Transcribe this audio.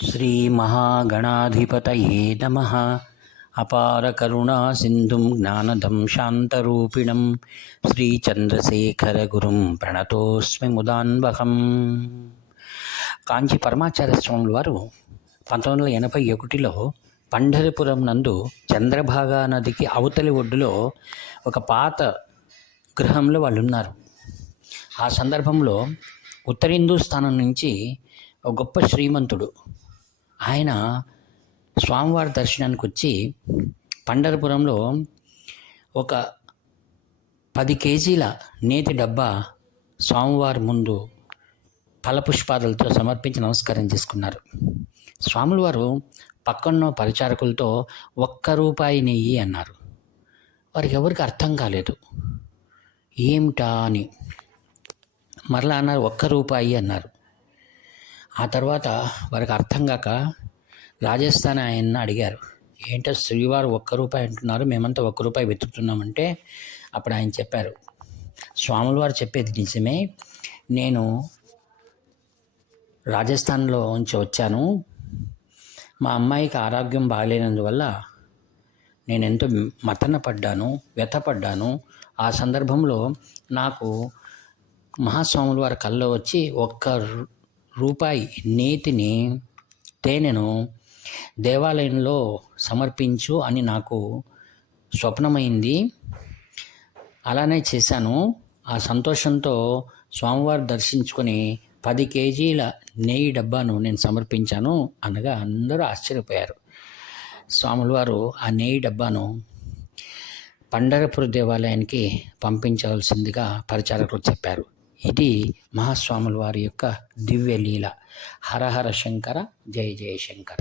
श्रीमहागणाधिपतये नमः। अपारकरुणासिन्धुं ज्ञानदं शान्तरूपिणं श्रीचन्द्रशेखरगुरुं प्रणतोऽस्मि मुदान्वहम्. కాంచి పరమాచార్య స్వాముల వారు 1981లో పంఢరిపురం నందు చంద్రభాగా నదికి అవతలి ఒడ్డులో ఒక పాత గృహంలో వాళ్ళు ఉన్నారు. ఆ సందర్భంలో ఉత్తర హిందూస్థానం నుంచి ఒక గొప్ప శ్రీమంతుడు ఆయన స్వామివారి దర్శనానికి వచ్చి పంఢరపురంలో ఒక 10 కేజీల నేతి డబ్బా స్వామివారి ముందు ఫలపుష్పాదులతో సమర్పించి నమస్కారం చేసుకున్నారు. స్వాముల వారు పక్కన్న పరిచారకులతో 1 రూపాయి నెయ్యి అన్నారు. వారికి ఎవరికి అర్థం కాలేదు, ఏమిటా అని. మరలా అన్నారు 1 రూపాయి అన్నారు. ఆ తర్వాత వారికి అర్థం కాక రాజస్థాన్ ఆయన్ని అడిగారు, ఏంటో శ్రీవారు 1 రూపాయి అంటున్నారు, మేమంతా 1 రూపాయి వెతుకుతున్నామంటే అప్పుడు ఆయన చెప్పారు, స్వాముల వారు చెప్పేది నిజమే, నేను రాజస్థాన్లో నుంచి వచ్చాను, మా అమ్మాయికి ఆరోగ్యం బాగలేనందువల్ల నేను ఎంతో వ్యథపడ్డాను. ఆ సందర్భంలో నాకు మహాస్వాముల వారి కల్లో వచ్చి 1 రూపాయి నేతిని తేనెను దేవాలయంలో సమర్పించు అని నాకు స్వప్నమైంది. అలానే చేశాను. ఆ సంతోషంతో స్వామివారు దర్శించుకొని 10 కేజీల నెయ్యి డబ్బాను నేను సమర్పించాను అనగా అందరూ ఆశ్చర్యపోయారు. స్వాముల వారు ఆ నెయ్యి డబ్బాను పంఢరపుర దేవాలయానికి పంపించవలసిందిగా పరిచారకులు చెప్పారు. ఇది మహాస్వాముల వారి యొక్క దివ్య లీల. హర హర శంకర, జయ జయ శంకర.